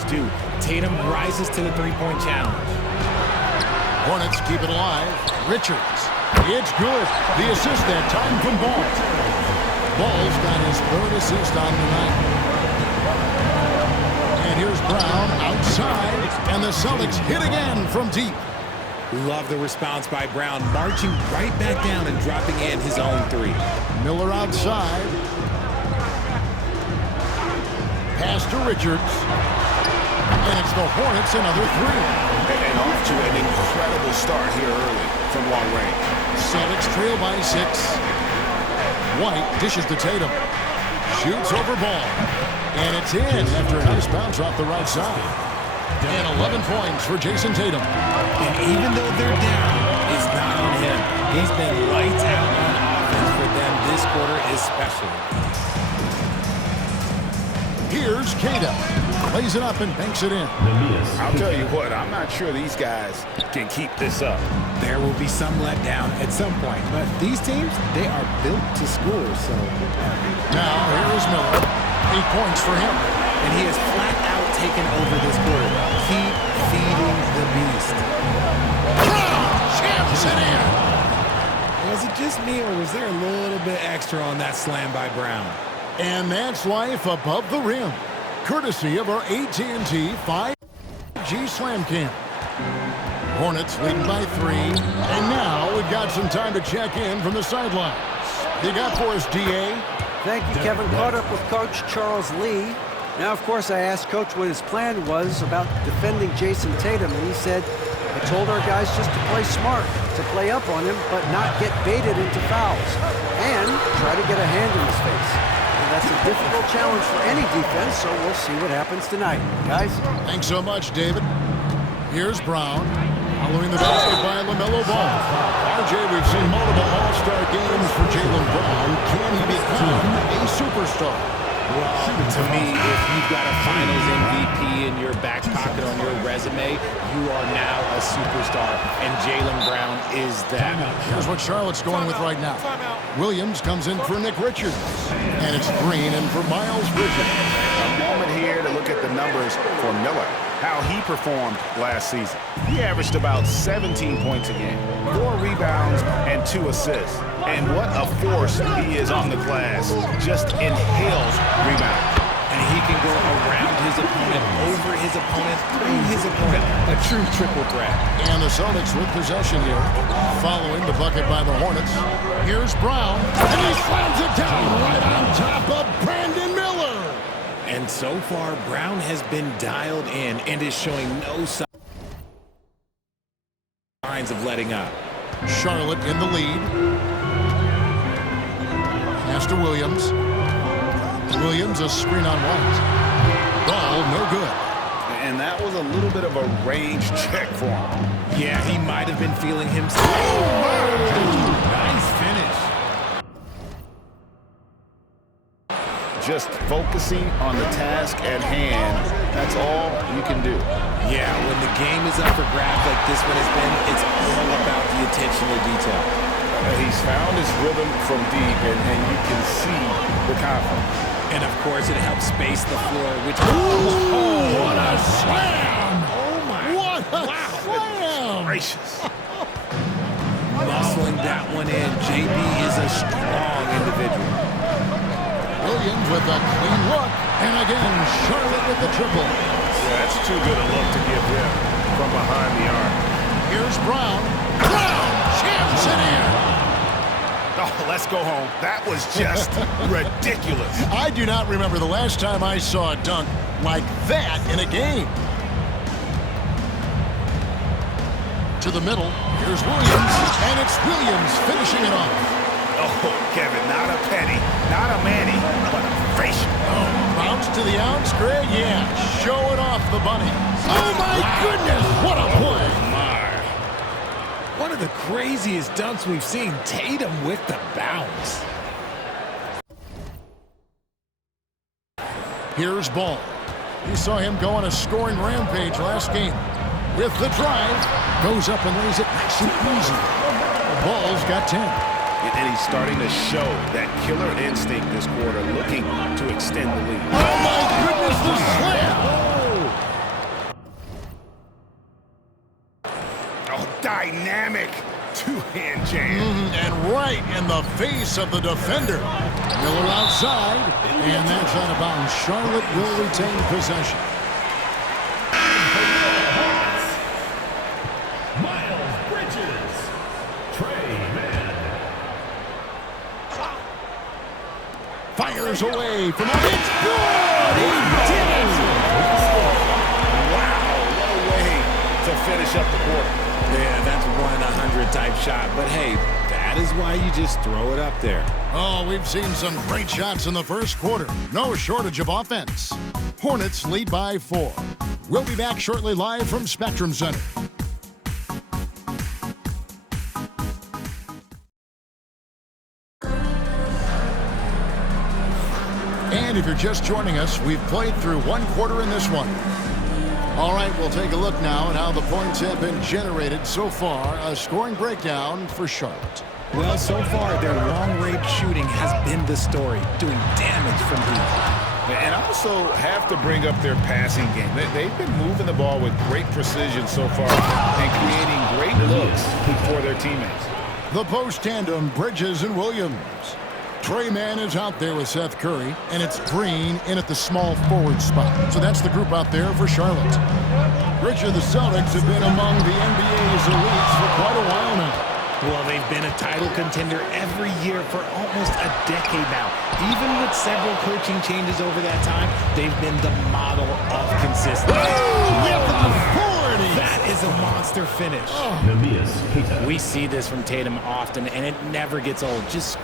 scores do. Tatum rises to the three-point challenge. Hornets keep it alive. Richards. It's good. The assist that time from Ball. Ball's got his third assist on the night. And here's Brown outside. And the Celtics hit again from deep. Love the response by Brown, marching right back down and dropping in his own three. Miller outside. Pass to Richards. And it's the Hornets another three. And off to an incredible start here early from long range. Celtics trail by 6. White dishes to Tatum. Shoots over Ball. And it's in after a nice bounce off the right side. And 11 points for Jason Tatum. And even though they're down, it's not on him. He's been lights out on offense for them this quarter especially. Here's Kata. Plays it up and banks it in. I'll tell you what, I'm not sure these guys can keep this up. There will be some letdown at some point, but these teams, they are built to score, so. Now, here is Miller. 8 points for him. And he has flat out taken over this quarter. Keep feeding the beast. Jams it in. Was it just me, or was there a little bit extra on that slam by Brown? And that's life above the rim. Courtesy of our AT&T 5G Slam Cam. Hornets leading by 3. And now we've got some time to check in from the sidelines. You got for us, D.A.? Thank you, Kevin. Caught up with Coach Charles Lee. Now, of course, I asked Coach what his plan was about defending Jason Tatum, and he said, I told our guys just to play smart, to play up on him, but not get baited into fouls, and try to get a hand in his face. And that's a difficult challenge for any defense, so we'll see what happens tonight. Guys? Thanks so much, David. Here's Brown. Following the basket by LaMelo Ball. RJ, we've seen multiple all-star games for Jaylen Brown. Can he become a superstar? Well, to me, if you've got a Finals MVP in your back pocket on your resume, you are now a superstar, and Jaylen Brown is that. Here's what Charlotte's going with right now. Williams comes in for Nick Richards, and it's Green in for Miles Bridges. A moment here to look at the numbers for Miller, how he performed last season. He averaged about 17 points a game, 4 rebounds, and 2 assists. And what a force he is on the glass. Just inhales rebound. And he can go around his opponent, over his opponent, through his opponent. A true triple threat. And the Celtics with possession here. Following the bucket by the Hornets. Here's Brown, and he slams it down right on top of Brandon Miller. And so far, Brown has been dialed in and is showing no signs of letting up. Charlotte in the lead. Pass to Williams. Williams, a screen on White. Ball, no good. And that was a little bit of a range check for him. Yeah, he might have been feeling himself. Oh, nice finish. Just focusing on the task at hand. That's all you can do. Yeah, when the game is up for grabs like this one has been, it's all about the attention to detail. He's found his rhythm from deep, and you can see the confidence. And, of course, it helps space the floor, which... Oh, what a slam! Oh, my... What a slam! Gracious. Muscling that one in. JB is a strong individual. Williams with a clean look. And again, Charlotte with the triple. Yeah, that's too good a look to give him from behind the arc. Here's Brown. Brown jams it in. Oh, let's go home. That was just ridiculous. I do not remember the last time I saw a dunk like that in a game. To the middle. Here's Williams. And it's Williams finishing it off. Oh, Kevin, not a penny, not a Manny, but a facial. Oh, bounce to the outs, Greg. Yeah, showing off the bunny. Oh, my goodness. What a play. One of the craziest dunks we've seen. Tatum with the bounce. Here's Ball. You saw him go on a scoring rampage last game. With the drive, goes up and lays it nice and easy. Ball's got 10. And he's starting to show that killer instinct this quarter, looking to extend the lead. Oh, my goodness, the slam! dynamic two-hand jam. And right in the face of the defender. Miller outside, and that's out of bounds. Charlotte will retain possession. Miles Bridges. Trey Man. Fires away from it's good! He did it! Wow, what a way to finish up the quarter. Yeah, that's 1 in 100 type shot. But hey, that is why you just throw it up there. Oh, we've seen some great shots in the first quarter. No shortage of offense. Hornets lead by 4. We'll be back shortly live from Spectrum Center. And if you're just joining us, we've played through 1 quarter in this one. All right, we'll take a look now at how the points have been generated so far. A scoring breakdown for Charlotte. Well, so far, their long-range shooting has been the story, doing damage from deep. And I also have to bring up their passing game. They've been moving the ball with great precision so far and creating great looks for their teammates. The post tandem, Bridges and Williams. Trey Man is out there with Seth Curry, and it's Green in at the small forward spot. So that's the group out there for Charlotte. Richard, the Celtics have been among the NBA's elites for quite a while now. Well, they've been a title contender every year for almost a decade now. Even with several coaching changes over that time, they've been the model of consistency. That is a monster finish. Neemias Queta. We see this from Tatum often, and it never gets old. Just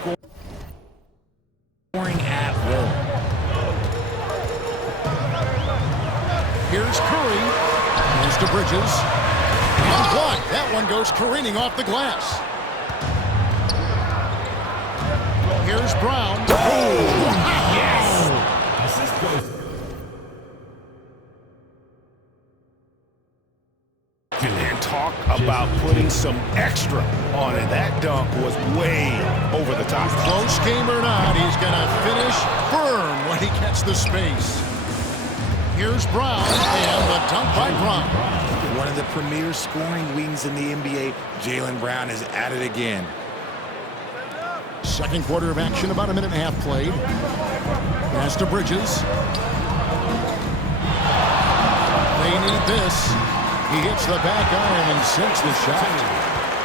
scoring at will. Here's Curry. Here's to Bridges. And block. That one goes careening off the glass. Here's Brown. Yes! Assist goes. And talk about putting some extra on it. That dunk was way over the top. Close game or not, he's going to finish firm when he gets the space. Here's Brown, and the dunk by Brown. One of the premier scoring wings in the NBA, Jaylen Brown, is at it again. Second quarter of action, about a minute and a half played. Pass to Bridges. They need this. He hits the back iron and sinks the shot.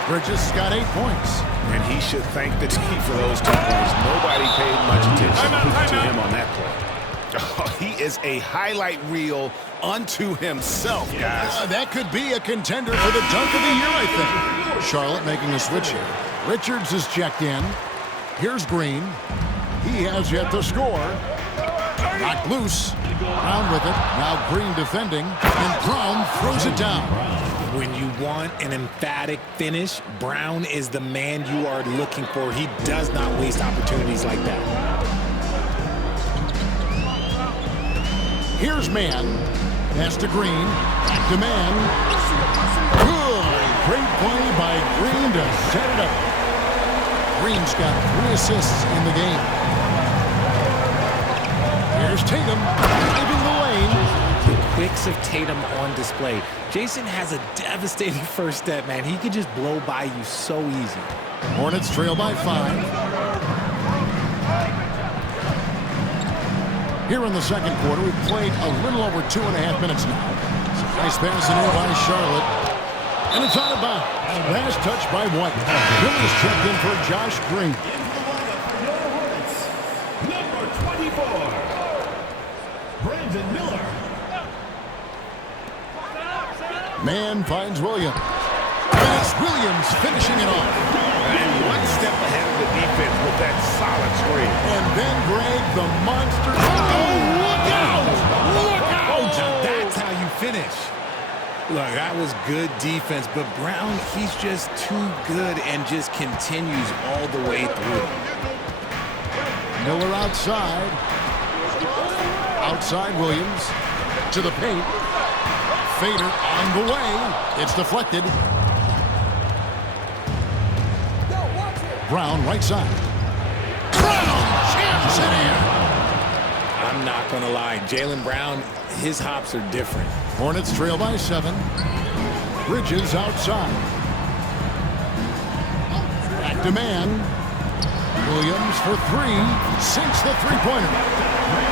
Bridges got 8 points. And he should thank the team for those 2 points. Nobody paid much attention to him on that play. Oh, he is a highlight reel unto himself, guys. That could be a contender for the dunk of the year, I think. Charlotte making a switch here. Richards is checked in. Here's Green. He has yet to score. Knocked loose. Brown with it. Now Green defending. And Brown throws it down. When you want an emphatic finish, Brown is the man you are looking for. He does not waste opportunities like that. Here's Man. Pass to Green. Back to Man. Good. Great play by Green to set it up. Green's got 3 assists in the game. Here's Tatum, driving the lane. The quicks of Tatum on display. Jason has a devastating first step, man. He could just blow by you so easy. Hornets trail by 5. Here in the second quarter, we've played a little over 2.5 minutes now. Nice pass in here by Charlotte. And it's out of bounds. Last touch by White. Miller's checked in for Josh Green. Number 24. Brandon Miller. Man finds Williams. And it's Williams finishing it off. And 1 step ahead of the defense with that solid screen. And then Greg, the monster. Oh, look out! Look out! That's how you finish. Look, that was good defense, but Brown, he's just too good and just continues all the way through. Miller outside. Outside Williams. To the paint. Fader on the way. It's deflected. Brown right side. Brown jams it in. I'm not going to lie. Jaylen Brown, his hops are different. Hornets trail by 7. Bridges outside. demand. Williams for three. Sinks the three-pointer.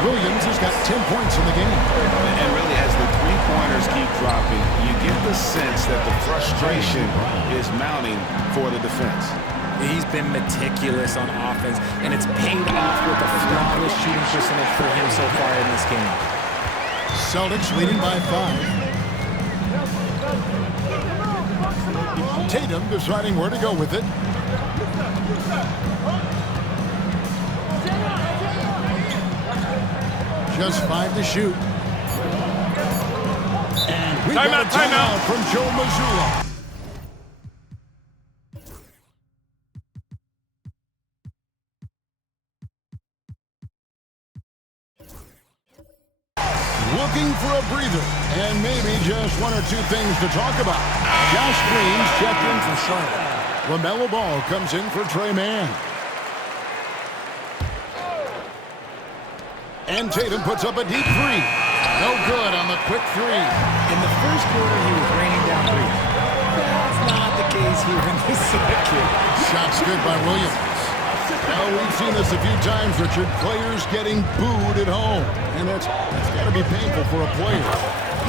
Williams has got 10 points in the game. And really, as the three-pointers keep dropping, you get the sense that the frustration is mounting for the defense. He's been meticulous on offense, and it's paid off with a flawless shooting percentage for him so far in this game. Celtics leading by 5. Tatum deciding where to go with it. Just 5 to shoot. And we got a timeout from Joe Mazzulla. Looking for a breather, and maybe just one or two things to talk about. Josh Green's checked in for Charlotte. LaMelo Ball comes in for Trey Mann. And Tatum puts up a deep three. No good on the quick three. In the first quarter, he was raining down threes. That's not the case here in the second. Shots good by Williams. Well, we've seen this a few times, Richard. Players getting booed at home. And that's got to be painful for a player.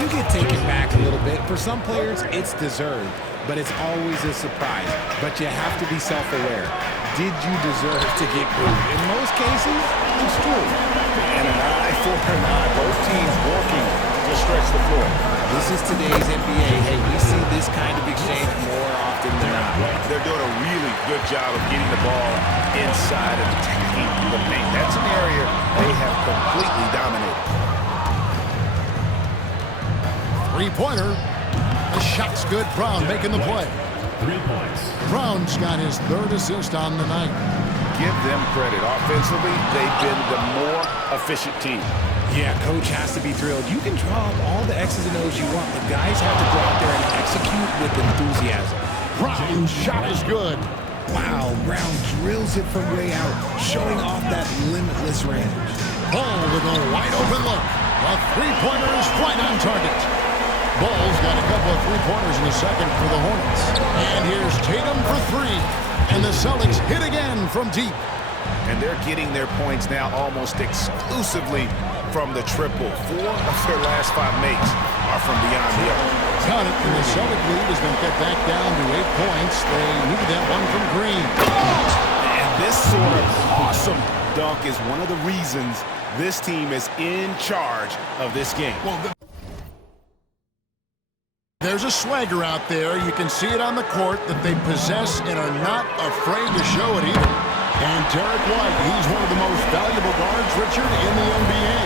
You get taken back a little bit. For some players, it's deserved, but it's always a surprise. But you have to be self-aware. Did you deserve to get booed? In most cases, it's true. And an eye for an eye. Both teams working to stretch the floor. This is today's NBA. Hey, we see this kind of exchange more often than not. They're doing a really good job of getting the ball inside and attacking the paint. That's an area they have completely dominated. Three-pointer. The shot's good. Brown making the play. 3 points. Brown's got his third assist on the night. Give them credit. Offensively, they've been the more efficient team. Yeah, coach has to be thrilled. You can draw up all the X's and O's you want, but guys have to go out there and execute with enthusiasm. Brown's shot is good. Wow, Brown drills it from way out, showing off that limitless range. Ball with a wide open look. A three-pointer is right on target. Ball's got a couple of three-pointers in the second for the Hornets. And here's Tatum for three. And the Celtics hit again from deep. And they're getting their points now almost exclusively from the triple. 4 of their last 5 makes are from beyond the arc. Count it, and the Celtic lead has been cut back down to 8 points. They needed that one from Green. And this sort of awesome dunk is one of the reasons this team is in charge of this game. Well, there's a swagger out there. You can see it on the court that they possess and are not afraid to show it either. And Derek White, he's one of the most valuable guards, Richard, in the NBA.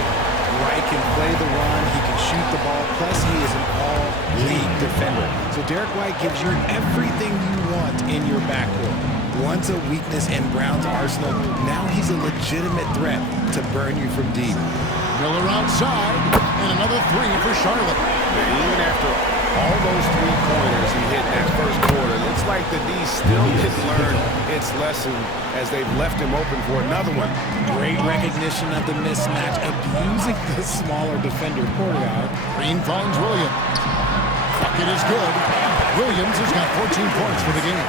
White can play the run, he can shoot the ball, plus he is an all-league defender. So Derek White gives you everything you want in your backcourt. Once a weakness in Brown's arsenal, now he's a legitimate threat to burn you from deep. Miller outside, and another three for Charlotte. And even after all those three-pointers he hit in that first quarter, looks like the D still didn't learn its lesson as they've left him open for another one. Great recognition of the mismatch, abusing the smaller defender. Poor guy. Green finds Williams. Bucket is good. Williams has got 14 points for the game.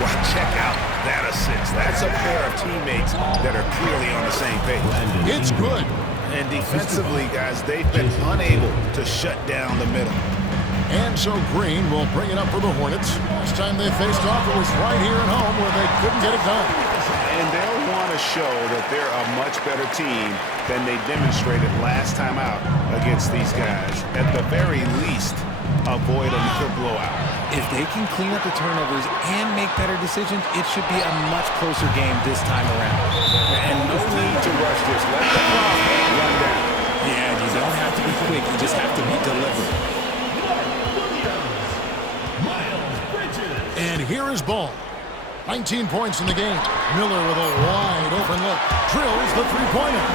Well, check out that assist. That's a pair of teammates that are clearly on the same page. It's good. And defensively, guys, they've been unable to shut down the middle. And so Green will bring it up for the Hornets. Last time they faced off, it was right here at home where they couldn't get it done. And they'll want to show that they're a much better team than they demonstrated last time out against these guys. At the very least, avoid another blowout. If they can clean up the turnovers and make better decisions, it should be a much closer game this time around. And no need to rush this. Let the clock run down. Yeah, you don't have to be quick. You just have to be deliberate. And here is Ball. 19 points in the game. Miller with a wide open look. Drills the three-pointer.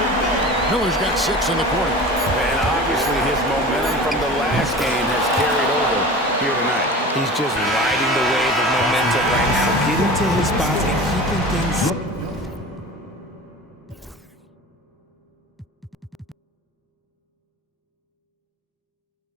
Miller's got 6 in the quarter. And obviously his momentum from the last game has carried over here tonight. He's just riding the wave of momentum right now, getting to his spots and keeping things